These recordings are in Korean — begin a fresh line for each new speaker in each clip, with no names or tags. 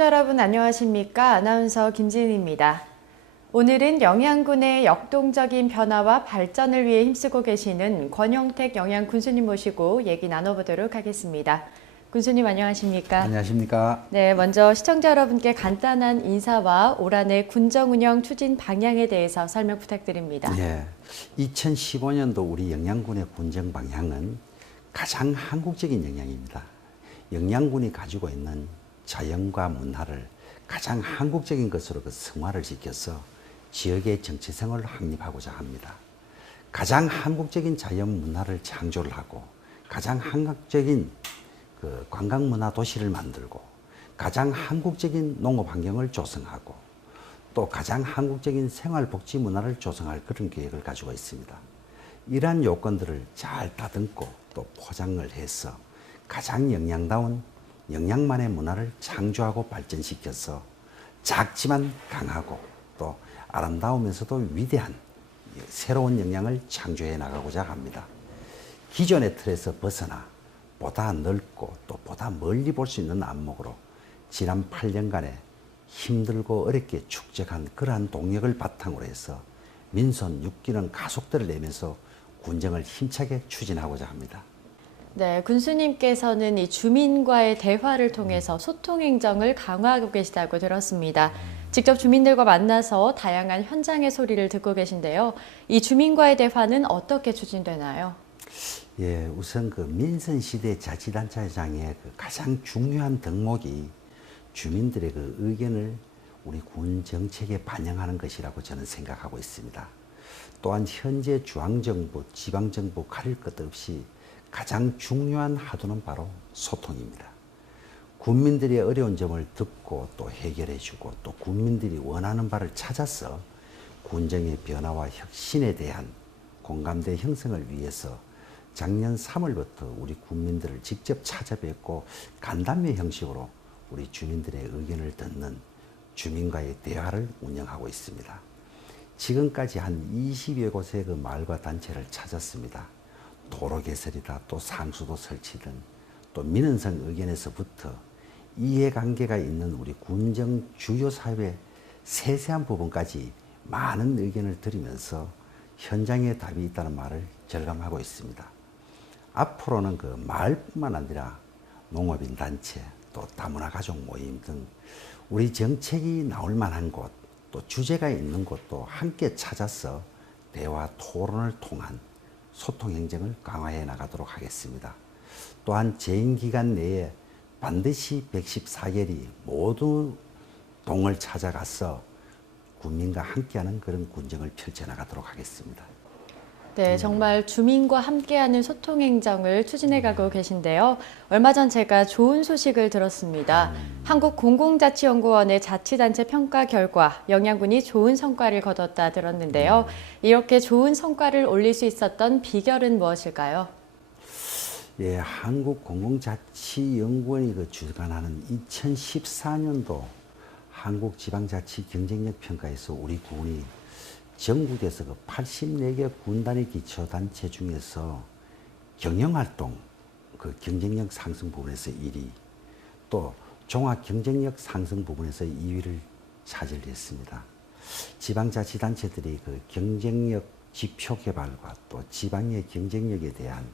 시청자 여러분 안녕하십니까? 아나운서 김진입니다. 오늘은 영양군의 역동적인 변화와 발전을 위해 힘쓰고 계시는 권영택 영양 군수님 모시고 얘기 나눠보도록 하겠습니다. 군수님 안녕하십니까?
안녕하십니까.
네, 먼저 시청자 여러분께 간단한 인사와 올 한해 군정 운영 추진 방향에 대해서 설명 부탁드립니다.
예. 2015년도 우리 영양군의 군정 방향은 가장 한국적인 영양입니다. 영양군이 가지고 있는 자연과 문화를 가장 한국적인 것으로 그 승화를 시켜서 지역의 정치성을 확립하고자 합니다. 가장 한국적인 자연 문화를 창조를 하고 가장 한국적인 그 관광 문화 도시를 만들고 가장 한국적인 농업 환경을 조성하고 또 가장 한국적인 생활 복지 문화를 조성할 그런 계획을 가지고 있습니다. 이러한 요건들을 잘 다듬고 또 포장을 해서 가장 영양다운 영양만의 문화를 창조하고 발전시켜서 작지만 강하고 또 아름다우면서도 위대한 새로운 영양을 창조해 나가고자 합니다. 기존의 틀에서 벗어나 보다 넓고 또 보다 멀리 볼 수 있는 안목으로 지난 8년간의 힘들고 어렵게 축적한 그러한 동력을 바탕으로 해서 민선 6기능 가속도를 내면서 군정을 힘차게 추진하고자 합니다.
네, 군수님께서는 이 주민과의 대화를 통해서 소통 행정을 강화하고 계시다고 들었습니다. 직접 주민들과 만나서 다양한 현장의 소리를 듣고 계신데요. 이 주민과의 대화는 어떻게 추진되나요?
예, 우선 그 민선 시대 자치단체장의 그 가장 중요한 덕목이 주민들의 그 의견을 우리 군 정책에 반영하는 것이라고 저는 생각하고 있습니다. 또한 현재 중앙정부, 지방정부 가릴 것 없이 가장 중요한 하도는 바로 소통입니다. 국민들의 어려운 점을 듣고 또 해결해주고 또 국민들이 원하는 바를 찾아서 군정의 변화와 혁신에 대한 공감대 형성을 위해서 작년 3월부터 우리 국민들을 직접 찾아뵙고 간담회 형식으로 우리 주민들의 의견을 듣는 주민과의 대화를 운영하고 있습니다. 지금까지 한 20여 곳의 그 마을과 단체를 찾았습니다. 도로 개설이다, 또 상수도 설치든, 또 민원성 의견에서부터 이해관계가 있는 우리 군정 주요 사회 세세한 부분까지 많은 의견을 들으면서 현장에 답이 있다는 말을 절감하고 있습니다. 앞으로는 그 마을뿐만 아니라 농업인 단체, 또 다문화 가족 모임 등 우리 정책이 나올 만한 곳, 또 주제가 있는 곳도 함께 찾아서 대화 토론을 통한 소통 행정을 강화해 나가도록 하겠습니다. 또한 재임 기간 내에 반드시 114개리 모두 동을 찾아가서 국민과 함께하는 그런 군정을 펼쳐 나가도록 하겠습니다.
네, 정말 주민과 함께하는 소통 행정을 추진해 가고 계신데요. 얼마 전 제가 좋은 소식을 들었습니다. 한국공공자치연구원의 자치단체 평가 결과 영양군이 좋은 성과를 거뒀다 들었는데요. 이렇게 좋은 성과를 올릴 수 있었던 비결은 무엇일까요?
예, 한국공공자치연구원이 그 주관하는 2014년도 한국지방자치 경쟁력 평가에서 우리 군이 전국에서 그 84개 군단위 기초단체 중에서 경영활동 그 경쟁력 상승 부분에서 1위, 또 종합 경쟁력 상승 부분에서 2위를 차지했습니다. 지방자치단체들이 그 경쟁력 지표 개발과 또 지방의 경쟁력에 대한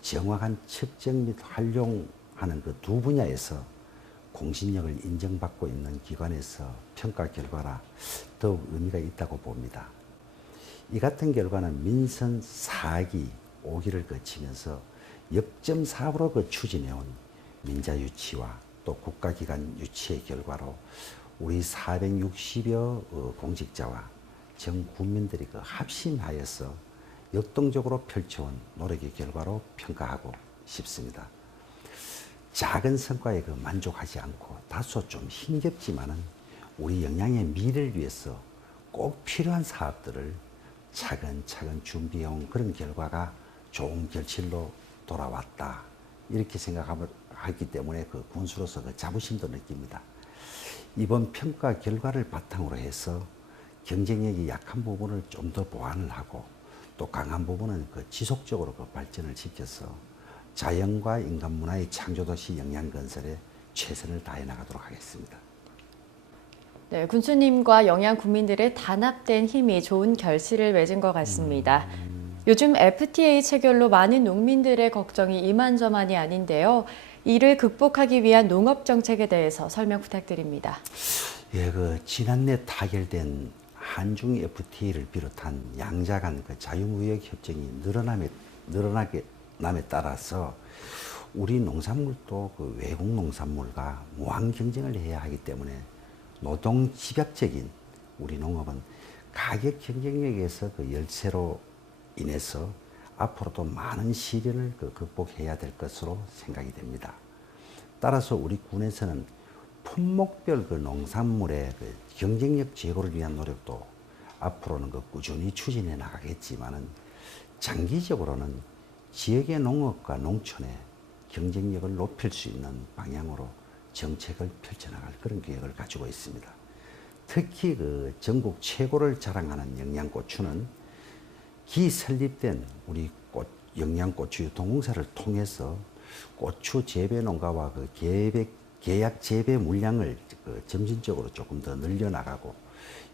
정확한 측정 및 활용하는 그 두 분야에서 공신력을 인정받고 있는 기관에서 평가 결과라 더욱 의미가 있다고 봅니다. 이 같은 결과는 민선 4기, 5기를 거치면서 역점 사업으로 그 추진해온 민자 유치와 또 국가기관 유치의 결과로 우리 460여 어, 공직자와 전 국민들이 그 합심하여서 역동적으로 펼쳐온 노력의 결과로 평가하고 싶습니다. 작은 성과에 그 만족하지 않고 다소 좀 힘겹지만은 우리 영양의 미래를 위해서 꼭 필요한 사업들을 차근차근 준비해온 그런 결과가 좋은 결실로 돌아왔다. 이렇게 생각하기 때문에 그 군수로서 그 자부심도 느낍니다. 이번 평가 결과를 바탕으로 해서 경쟁력이 약한 부분을 좀 더 보완을 하고 또 강한 부분은 그 지속적으로 그 발전을 시켜서 자연과 인간 문화의 창조도시 영양 건설에 최선을 다해 나가도록 하겠습니다.
네, 군수님과 영양 국민들의 단합된 힘이 좋은 결실을 맺은 것 같습니다. 요즘 FTA 체결로 많은 농민들의 걱정이 이만저만이 아닌데요. 이를 극복하기 위한 농업 정책에 대해서 설명 부탁드립니다.
예, 그 지난해 타결된 한중 FTA를 비롯한 양자 간 그 자유무역 협정이 늘어남에 늘어나게 남에 따라서 우리 농산물도 그 외국 농산물과 무한 경쟁을 해야 하기 때문에 노동 집약적인 우리 농업은 가격 경쟁력에서 그 열세로 인해서 앞으로도 많은 시련을 그 극복해야 될 것으로 생각이 됩니다. 따라서 우리 군에서는 품목별 그 농산물의 그 경쟁력 제고를 위한 노력도 앞으로는 그 꾸준히 추진해 나가겠지만은 장기적으로는 지역의 농업과 농촌의 경쟁력을 높일 수 있는 방향으로 정책을 펼쳐나갈 그런 계획을 가지고 있습니다. 특히 그 전국 최고를 자랑하는 영양고추는 기 설립된 우리 꽃, 영양고추 유통공사를 통해서 고추 재배 농가와 그 계획, 계약 재배 물량을 그 점진적으로 조금 더 늘려나가고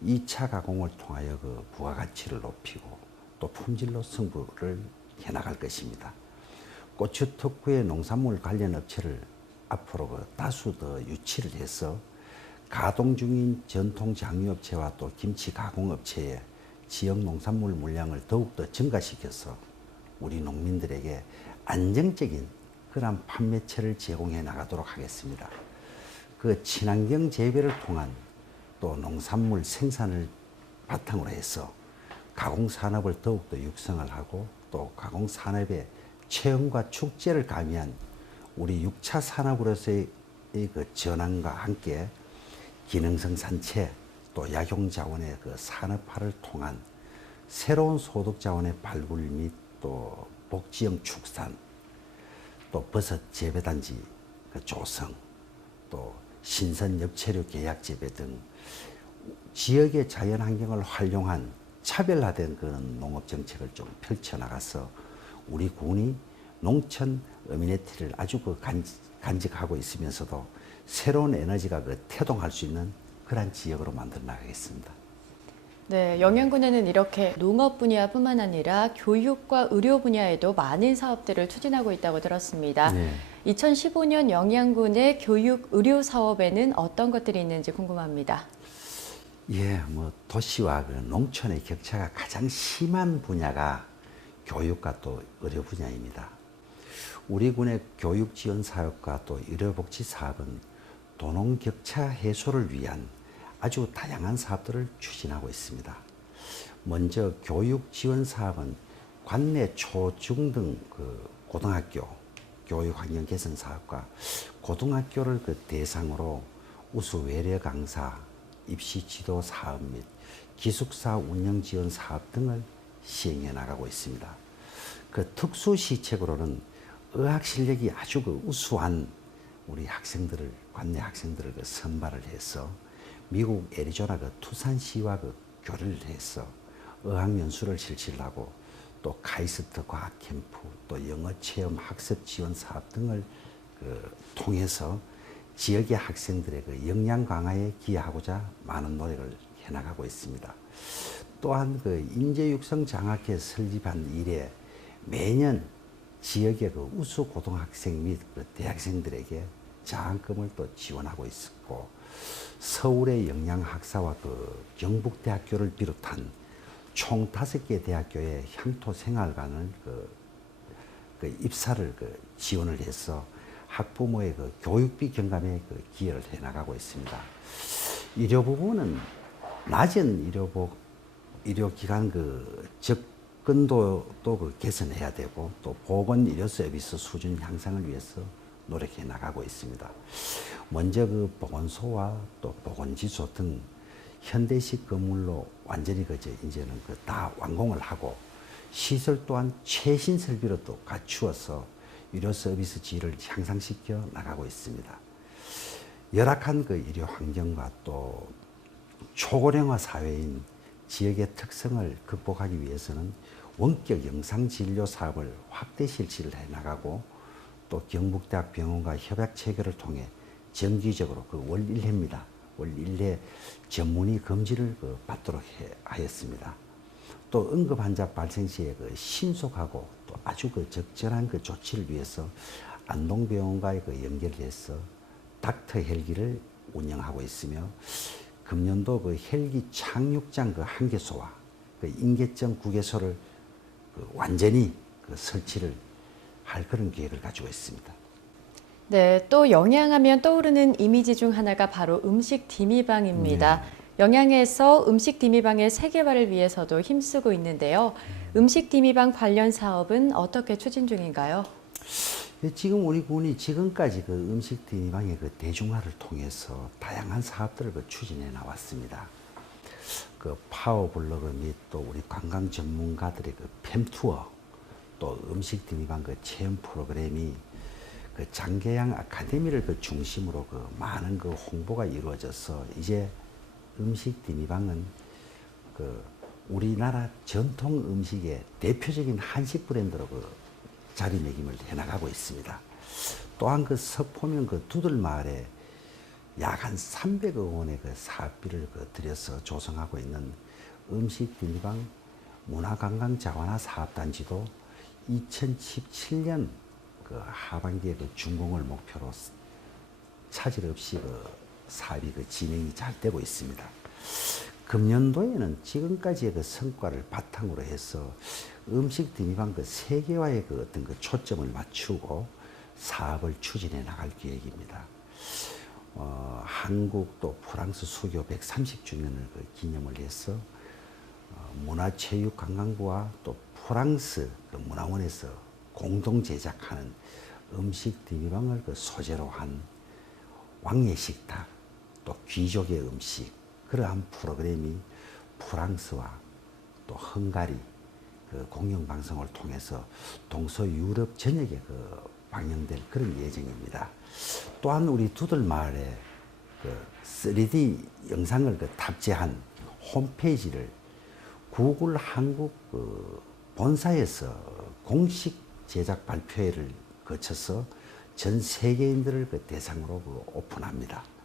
2차 가공을 통하여 그 부가가치를 높이고 또 품질로 승부를 해나갈 것입니다. 고추 특구의 농산물 관련 업체를 앞으로 그 다수 더 유치를 해서 가동 중인 전통 장유업체와 또 김치 가공업체의 지역 농산물 물량을 더욱더 증가시켜서 우리 농민들에게 안정적인 그런 판매처를 제공해 나가도록 하겠습니다. 그 친환경 재배를 통한 또 농산물 생산을 바탕으로 해서 가공산업을 더욱더 육성을 하고 또 가공 산업의 체험과 축제를 가미한 우리 6차 산업으로서의 그 전환과 함께 기능성 산채 또 약용 자원의 그 산업화를 통한 새로운 소득 자원의 발굴 및 또 복지형 축산 또 버섯 재배단지 그 조성 또 신선 엽채류 계약 재배 등 지역의 자연 환경을 활용한 차별화된 그런 농업 정책을 좀 펼쳐 나가서 우리 군이 농촌 어미니티를 아주 그 간직, 간직하고 있으면서도 새로운 에너지가 그 태동할 수 있는 그러한 지역으로 만들어 나가겠습니다.
네, 영양군에는 이렇게 농업 분야뿐만 아니라 교육과 의료 분야에도 많은 사업들을 추진하고 있다고 들었습니다.
네.
2015년 영양군의 교육 의료 사업에는 어떤 것들이 있는지 궁금합니다.
예, 뭐 도시와 그 농촌의 격차가 가장 심한 분야가 교육과 또 의료 분야입니다. 우리 군의 교육 지원 사업과 또 의료복지 사업은 도농 격차 해소를 위한 아주 다양한 사업들을 추진하고 있습니다. 먼저 교육 지원 사업은 관내 초, 중 등 그 고등학교 교육 환경 개선 사업과 고등학교를 그 대상으로 우수 외래 강사, 입시 지도 사업 및 기숙사 운영 지원 사업 등을 시행해 나가고 있습니다. 그 특수 시책으로는 의학 실력이 아주 그 우수한 우리 학생들을 관내 학생들을 그 선발을 해서 미국 애리조나 그 투산시와 그 교류를 해서 의학 연수를 실시를 하고 또 카이스트 과학 캠프 또 영어 체험 학습 지원 사업 등을 그 통해서 지역의 학생들의 그 역량 강화에 기여하고자 많은 노력을 해나가고 있습니다. 또한 그 인재 육성 장학회 설립한 이래 매년 지역의 그 우수 고등학생 및 그 대학생들에게 장학금을 또 지원하고 있었고 서울의 영양학사와 그 경북대학교를 비롯한 총 다섯 개 대학교의 향토 생활관을 그, 그 입사를 그 지원을 해서 학부모의 그 교육비 경감에 그 기여를 해 나가고 있습니다. 의료 부분은 낮은 의료복 의료기관 그 접근도도 그 개선해야 되고 또 보건 의료 서비스 수준 향상을 위해서 노력해 나가고 있습니다. 먼저 그 보건소와 또 보건지소 등 현대식 건물로 완전히 그저 이제는 그 다 완공을 하고 시설 또한 최신 설비로 또 갖추어서 의료 서비스 질을 향상시켜 나가고 있습니다. 열악한 그 의료 환경과 또 초고령화 사회인 지역의 특성을 극복하기 위해서는 원격 영상 진료 사업을 확대 실시를 해 나가고 또 경북대학 병원과 협약 체결을 통해 정기적으로 그월 1회입니다. 월 1회 전문의 검진을 그 받도록 해, 하였습니다. 또 응급 환자 발생 시에 그 신속하고 또 아주 그 적절한 그 조치를 위해서 안동병원과의 그 연결해서 닥터 헬기를 운영하고 있으며 금년도 그 헬기 착륙장 그 한 개소와 그 인계점 구개소를 그 완전히 그 설치를 할 그런 계획을 가지고 있습니다.
네, 또 영양하면 떠오르는 이미지 중 하나가 바로 음식 디미방입니다. 영양에서 음식 디미방의 세계화를 위해서도 힘쓰고 있는데요. 음식 디미방 관련 사업은 어떻게 추진 중인가요?
예, 지금 우리 군이 지금까지 그 음식 디방의 그 대중화를 통해서 다양한 사업들을 그 추진해 나왔습니다. 그 파워블로그 및 또 우리 관광 전문가들의 그 팸투어 또 음식 디방 그 체험 프로그램이 그 장계양 아카데미를 그 중심으로 그 많은 그 홍보가 이루어져서 이제 음식 디미방은 그 우리나라 전통 음식의 대표적인 한식 브랜드로 그 자리매김을 해나가고 있습니다. 또한 그 석포면 그 두들마을에 약 한 300억 원의 그 사업비를 그 들여서 조성하고 있는 음식 디미방 문화관광 자원화 사업단지도 2017년 그 하반기에 그 준공을 목표로 차질 없이 그 사업이 그 진행이 잘 되고 있습니다. 금년도에는 지금까지의 그 성과를 바탕으로 해서 음식 디미방 그 세계화의 그 어떤 그 초점을 맞추고 사업을 추진해 나갈 계획입니다. 어, 한국 또 프랑스 수교 130주년을 그 기념을 해서 어, 문화체육관광부와 또 프랑스 그 문화원에서 공동 제작하는 음식 디미방을 그 소재로 한 왕의 식탁 또 귀족의 음식 그러한 프로그램이 프랑스와 또 헝가리 그 공영 방송을 통해서 동서 유럽 전역에 그 방영될 그런 예정입니다. 또한 우리 두들 마을에 그 3D 영상을 그 탑재한 홈페이지를 구글 한국 그 본사에서 공식 제작 발표회를 거쳐서 전 세계인들을 그 대상으로 그 오픈합니다.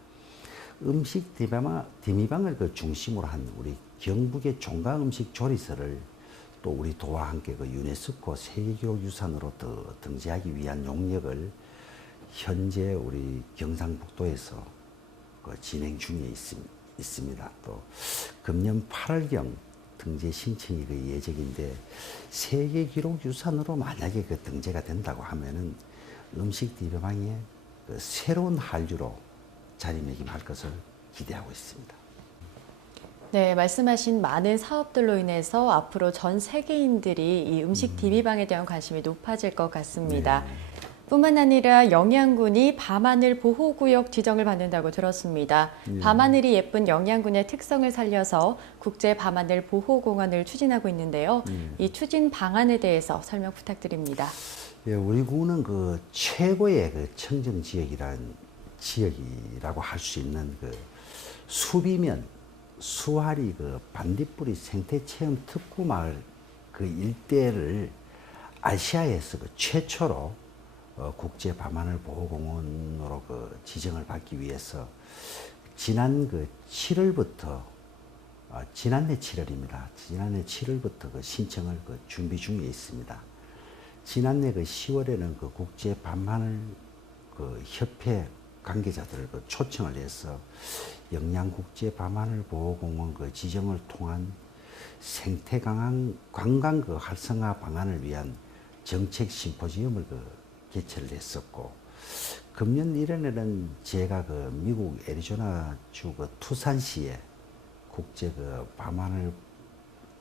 음식 디미방, 디미방을 그 중심으로 한 우리 경북의 종가 음식 조리서를 또 우리 도와 함께 그 유네스코 세계기록 유산으로 더 등재하기 위한 용역을 현재 우리 경상북도에서 그 진행 중에 있습, 있습니다. 또 금년 8월경 등재 신청이 그 예정인데 세계 기록 유산으로 만약에 그 등재가 된다고 하면은 음식 디베방의 그 새로운 한류로 자리매김할 것을 기대하고 있습니다.
네, 말씀하신 많은 사업들로 인해서 앞으로 전 세계인들이 이 음식 디미방에 대한 관심이 높아질 것 같습니다. 뿐만 아니라 영양군이 밤하늘 보호구역 지정을 받는다고 들었습니다. 밤하늘이 예쁜 영양군의 특성을 살려서 국제 밤하늘 보호공원을 추진하고 있는데요. 이 추진 방안에 대해서 설명 부탁드립니다.
예, 우리 군은 그 최고의 그 청정 지역이란 지역이라고 할 수 있는 그 수비면 수하리 그 반딧불이 생태 체험 특구 마을 그 일대를 아시아에서 그 최초로 어, 국제 밤하늘 보호공원으로 그 지정을 받기 위해서 지난 그 7월부터 어, 지난해 7월입니다. 지난해 7월부터 그 신청을 그 준비 중에 있습니다. 지난해 그 10월에는 그 국제 밤하늘 그 협회 관계자들을 그 초청을 해서 영양국제 밤하늘 보호공원 그 지정을 통한 생태 강한 관광 그 활성화 방안을 위한 정책 심포지엄을 그 개최를 했었고 금년 1월에는 제가 그 미국 애리조나 주 그 투산시에 국제 그 밤하늘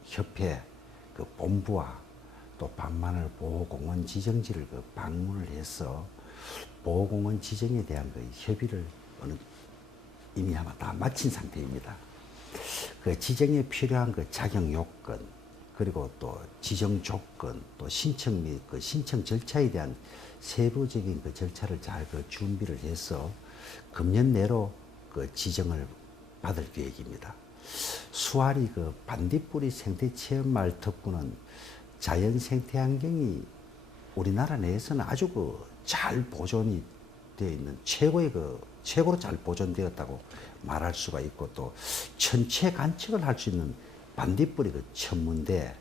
협회 그 본부와 또 밤하늘 보호공원 지정지를 그 방문을 해서 보호공원 지정에 대한 그 협의를 어느 이미 아마 다 마친 상태입니다. 그 지정에 필요한 그 자격 요건 그리고 또 지정 조건 또 신청 및 그 신청 절차에 대한 세부적인 그 절차를 잘 그 준비를 해서 금년 내로 그 지정을 받을 계획입니다. 수아리 그 반딧불이 생태 체험마을 특구는 자연 생태 환경이 우리나라 내에서는 아주 그 잘 보존이 되어 있는 최고의 그 최고로 잘 보존되었다고 말할 수가 있고 또 천체 관측을 할 수 있는 반딧불이 그 천문대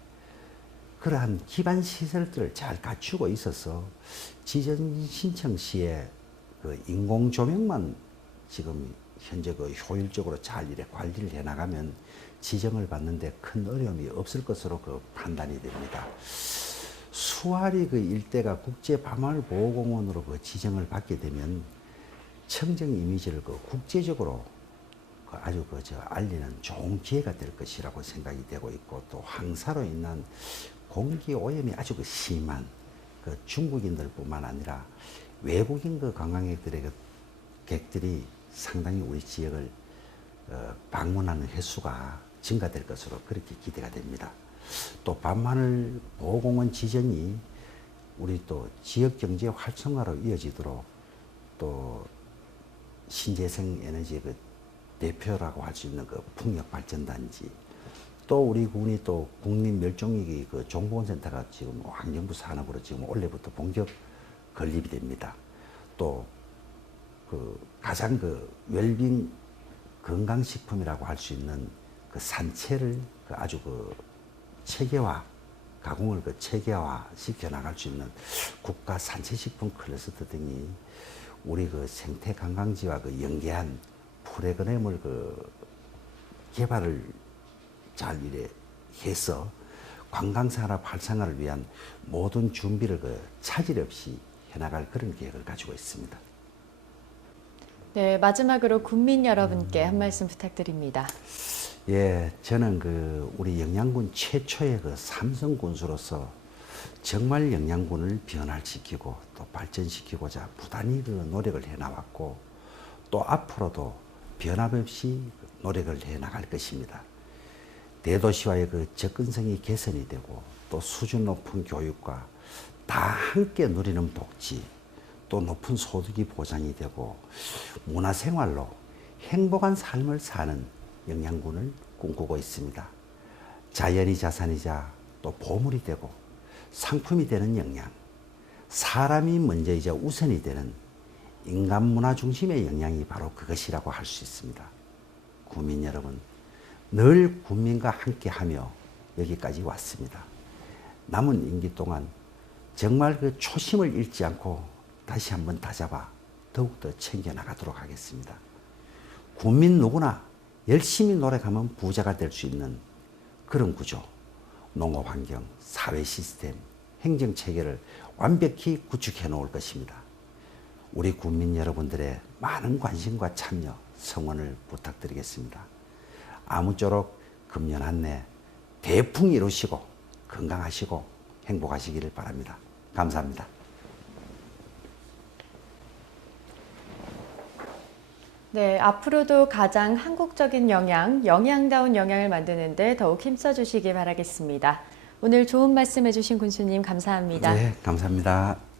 그러한 기반 시설들을 잘 갖추고 있어서 지전 신청 시에 그 인공 조명만 지금 현재 그 효율적으로 잘 이래 관리를 해 나가면 지정을 받는데 큰 어려움이 없을 것으로 그 판단이 됩니다. 수아리 그 일대가 국제 밤하늘 보호공원으로 그 지정을 받게 되면 청정 이미지를 그 국제적으로 그 아주 그 저 알리는 좋은 기회가 될 것이라고 생각이 되고 있고 또 황사로 인한 공기 오염이 아주 그 심한 그 중국인들뿐만 아니라 외국인 그 관광객들의 그 객들이 상당히 우리 지역을 어, 방문하는 횟수가 증가될 것으로 그렇게 기대가 됩니다. 또 밤하늘 보호공원 지정이 우리 또 지역 경제 활성화로 이어지도록 또 신재생 에너지의 그 대표라고 할 수 있는 그 풍력 발전단지 또 우리 군이 또 국립 멸종위기 그 정보원센터가 지금 환경부 산업으로 지금 올해부터 본격 건립이 됩니다. 또 그 가장 그 웰빙 건강식품이라고 할 수 있는 그 산채를 그 아주 그 체계화 가공을 그 체계화 시켜 나갈 수 있는 국가 산채식품 클러스터 등이 우리 그 생태 관광지와 그 연계한 프로그램을 그 개발을 잘 이래 해서 관광산업 활성화를 위한 모든 준비를 그 차질 없이 해나갈 그런 계획을 가지고 있습니다.
네, 마지막으로 국민 여러분께 한 말씀 부탁드립니다.
예, 저는 그 우리 영양군 최초의 그 삼성 군수로서 정말 영양군을 변화시키고 또 발전시키고자 부단히 그 노력을 해 나왔고 또 앞으로도 변함없이 노력을 해 나갈 것입니다. 대도시와의 그 접근성이 개선이 되고 또 수준 높은 교육과 다 함께 누리는 복지 또 높은 소득이 보장이 되고 문화생활로 행복한 삶을 사는 영양군을 꿈꾸고 있습니다. 자연이 자산이자 또 보물이 되고 상품이 되는 영양, 사람이 먼저이자 우선이 되는 인간 문화 중심의 영양이 바로 그것이라고 할 수 있습니다. 국민 여러분, 늘 국민과 함께 하며 여기까지 왔습니다. 남은 임기 동안 정말 그 초심을 잃지 않고 다시 한번 다잡아 더욱더 챙겨나가도록 하겠습니다. 국민 누구나 열심히 노력하면 부자가 될 수 있는 그런 구조, 농업 환경, 사회 시스템, 행정 체계를 완벽히 구축해 놓을 것입니다. 우리 국민 여러분들의 많은 관심과 참여, 성원을 부탁드리겠습니다. 아무쪼록 금년 한 해 대풍 이루시고 건강하시고 행복하시기를 바랍니다. 감사합니다.
네, 앞으로도 가장 한국적인 영양, 영양다운 영양을 만드는데 더욱 힘써 주시기 바라겠습니다. 오늘 좋은 말씀 해주신 군수님 감사합니다.
네, 감사합니다.